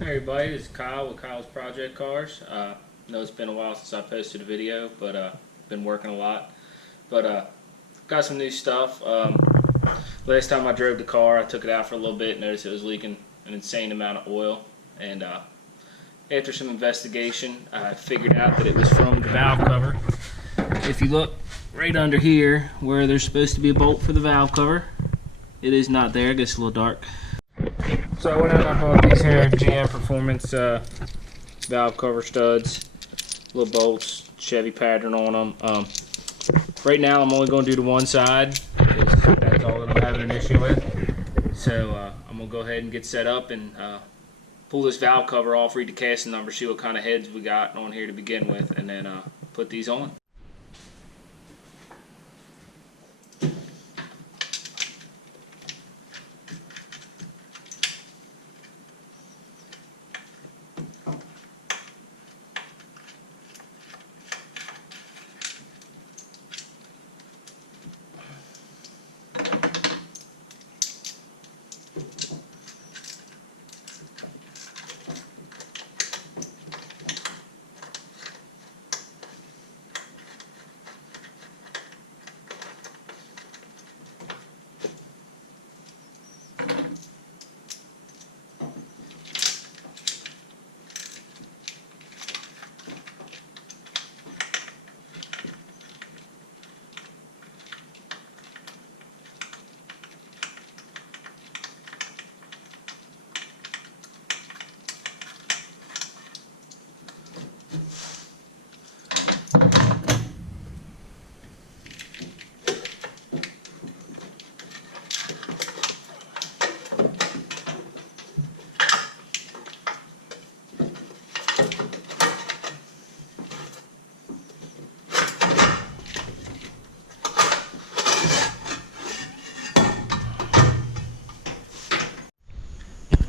Hey everybody, this is Kyle with Kyle's Project Cars. I know it's been a while since I posted a video, but been working a lot. But got some new stuff. Last time I drove the car, I took it out for a little bit, noticed it was leaking an insane amount of oil, and after some investigation, I figured out that it was from the valve cover. If you look right under here, where there's supposed to be a bolt for the valve cover, it is not there. It gets a little dark. So I went out and I bought these here GM Performance valve cover studs, little bolts, Chevy pattern on them. Right now I'm only going to do the one side, because that's all that I'm having an issue with. So I'm going to go ahead and get set up and pull this valve cover off, read the casting number, see what kind of heads we got on here to begin with, and then put these on.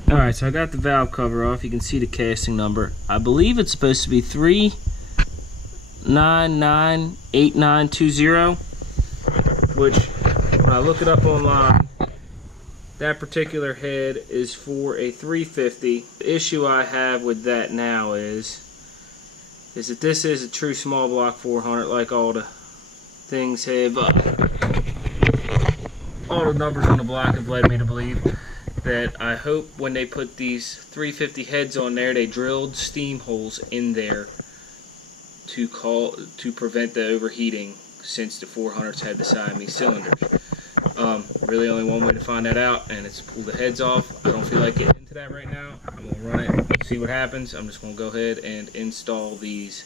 Alright, so I got the valve cover off. You can see the casting number. I believe it's supposed to be 3998920, which when I look it up online, that particular head is for a 350. The issue I have with that now is that this is a true small block 400, like all the things have. All the numbers on the block have led me to believe that I hope when they put these 350 heads on there, they drilled steam holes in there to prevent the overheating, since the 400s had the Siamese cylinders. Really only one way to find that out, and it's pull the heads off. I don't feel like getting into that right now. I'm going to run it, see what happens. I'm just going to go ahead and install these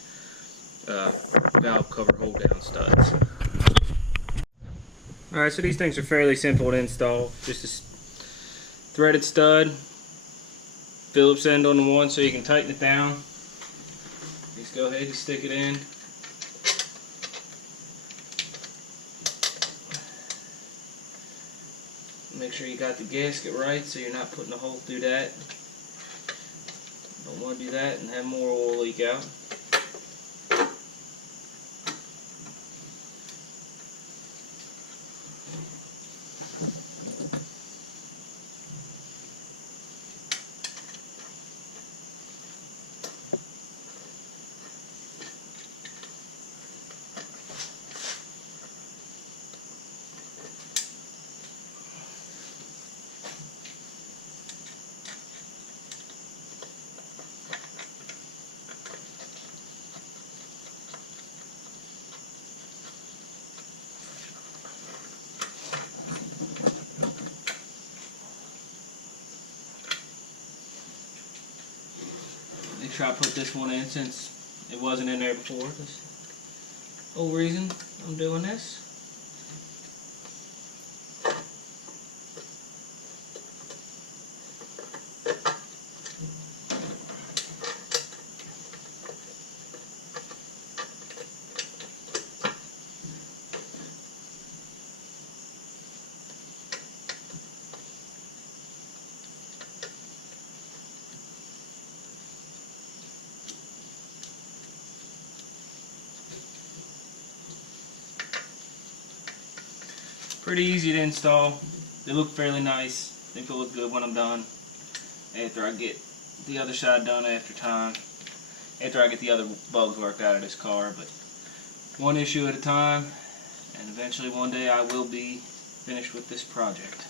valve cover hold down studs. Alright, so these things are fairly simple to install. Just a threaded stud, Phillips end on the one so you can tighten it down. Just go ahead and stick it in. Make sure you got the gasket right so you're not putting a hole through that. Don't want to do that and have more oil leak out. Make sure I put this one in since it wasn't in there before. That's the whole reason I'm doing this. Pretty easy to install. They look fairly nice. I think they'll look good when I'm done, after I get the other side done after I get the other bugs worked out of this car. But one issue at a time, and eventually one day I will be finished with this project.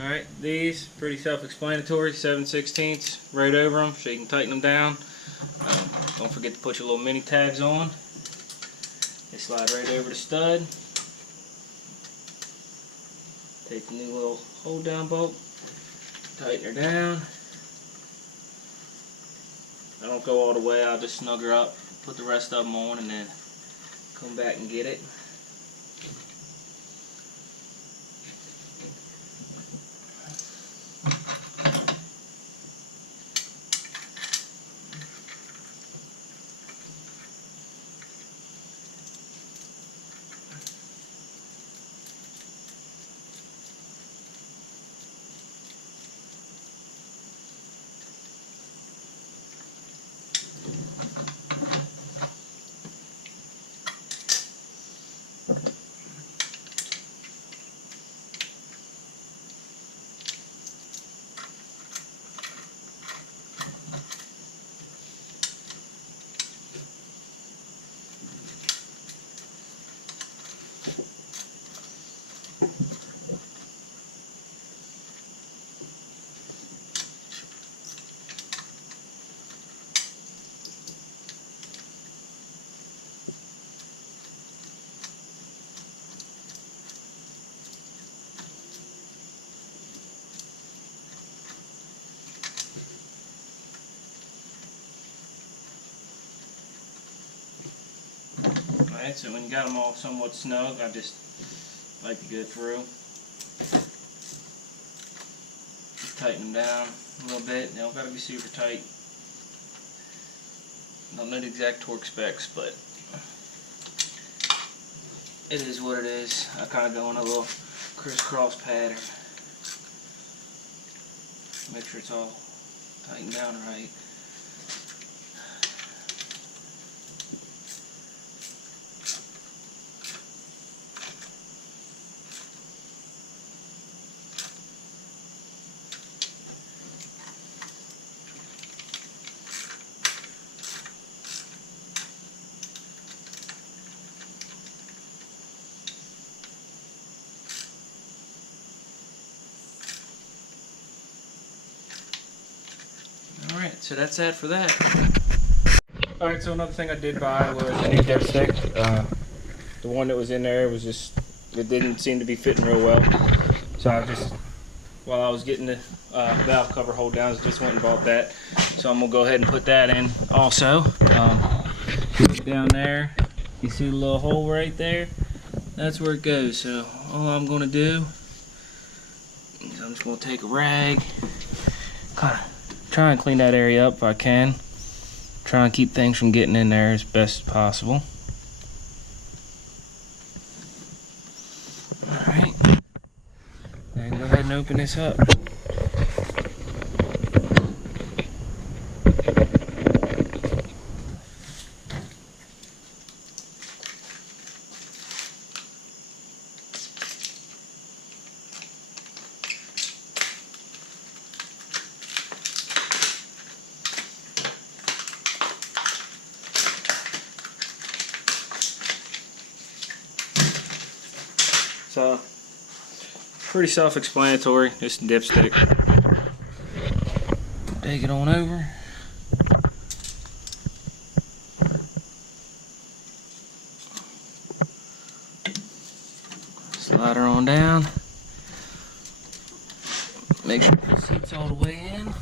Alright, these pretty self-explanatory, 7/16 right over them so you can tighten them down. Don't forget to put your little mini tabs on. They slide right over the stud. Take the new little hold down bolt, tighten her down. I don't go all the way, I'll just snug her up, put the rest of them on, and then come back and get it. Alright, so when you got them all somewhat snug, I just like to go through, tighten them down a little bit. They don't got to be super tight. Don't know the exact torque specs, but it is what it is. I kind of go on a little crisscross pattern. Make sure it's all tightened down right. Alright, so that's that for that. Alright, so another thing I did buy was a new dipstick. The one that was in there was just, it didn't seem to be fitting real well. So I just, while I was getting the valve cover hold downs, I just went and bought that. So I'm going to go ahead and put that in also. Down there, you see the little hole right there? That's where it goes. So all I'm going to do is I'm just going to take a rag, kind of try and clean that area up if I can. Try and keep things from getting in there as best as possible. Alright. Then go ahead and open this up. So, pretty self-explanatory, just a dipstick. Take it on over. Slide her on down. Make sure the seat's all the way in.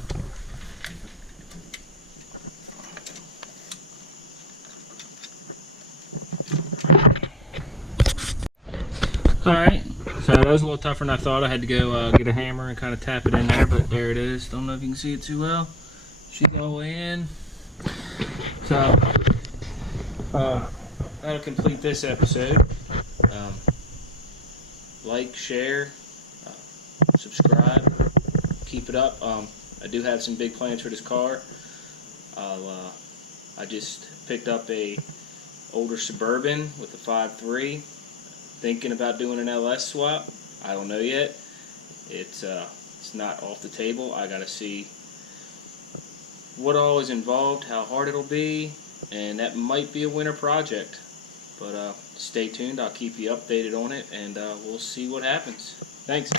Alright, so that was a little tougher than I thought. I had to go get a hammer and kind of tap it in there, but there it is. Don't know if you can see it too well. She's all the way in. So, that'll complete this episode. Like, share, subscribe. keep it up. I do have some big plans for this car. I just picked up a older Suburban with a 5.3. Thinking about doing an LS swap. I don't know yet. It's not off the table. I gotta see what all is involved, how hard it'll be, and that might be a winter project. But stay tuned. I'll keep you updated on it, and we'll see what happens. Thanks.